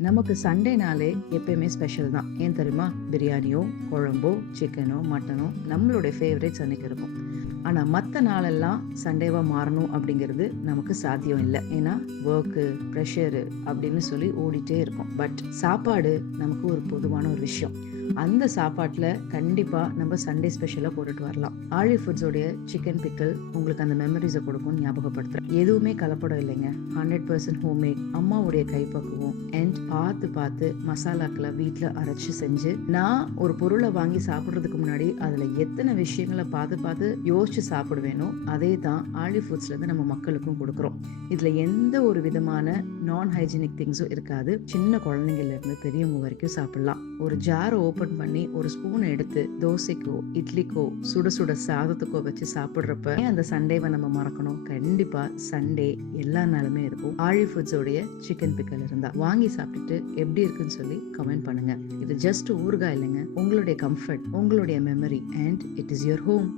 நமக்கு சண்டேனாலே எப்பயுமே ஸ்பெஷல் தான். ஏன் தெரியுமா? பிரியாணியோ, குழம்போ, சிக்கனோ, மட்டனோ நம்மளுடைய ஃபேவரேட்ஸ் அன்னைக்கு இருக்கும். ஆனா மத்த நாளெல்லாம் சண்டேவா மாறணும் அப்படிங்கிறது நமக்கு சாத்தியம் இல்ல. ஏன்னா வொர்க்கு, ப்ரெஷரு அப்படின்னு சொல்லி ஓடிட்டே இருக்கும். பட் சாப்பாடு நமக்கு ஒரு பொதுவான ஒரு விஷயம். அந்த சாப்பாட்டுல கண்டிப்பா நம்ம சண்டே ஸ்பெஷலா போட்டுட்டு வரலாம். ஆழி ஃபுட்ஸோடைய சிக்கன் பிக்கல் உங்களுக்கு அந்த மெமரிஸை கொடுக்கும் ஞாபகப்படுத்துறேன். எதுவுமே கலப்படம் இல்லைங்க. 100% ஹோம்மேட். அம்மாவுடைய கைப்பக்குவம் அண்ட் பார்த்து மசாலாக்களை வீட்டில் அரைச்சு செஞ்சு, நான் ஒரு பொருளை வாங்கி சாப்பிட்றதுக்கு முன்னாடி அதுல எத்தனை விஷயங்களை பார்த்து யோசிச்சு சாப்பிடுவேனோ அதே தான் ஆழி ஃபுட்ஸ்ல இருந்து நம்ம மக்களுக்கும் கொடுக்குறோம். இதுல எந்த ஒரு விதமான நான் ஹைஜீனிக் திங்ஸும் இருக்காது. சின்ன குழந்தைங்கள்ல இருந்து பெரியவங்க வரைக்கும் சாப்பிடலாம். ஒரு ஜாரை ஓபன் பண்ணி ஒரு ஸ்பூனை எடுத்து தோசைக்கோ இட்லிக்கோ சுட சுட சாதத்துக்கோ வச்சு சாப்பிட்றப்ப அந்த சண்டேவை நம்ம மறக்கணும்? கண்டிப்பா சண்டே எல்லா நாளுமே இருக்கும். ஆழி ஃபுட்ஸோடைய சிக்கன் பிக்கல் இருந்தா வாங்கி சாப்பிட்டுட்டு எப்படி இருக்குன்னு சொல்லி கமெண்ட் பண்ணுங்க. இது ஜஸ்ட் ஊறுகாய் இல்லைங்க, உங்களுடைய கம்ஃபர்ட், உங்களுடைய memory and it is your home.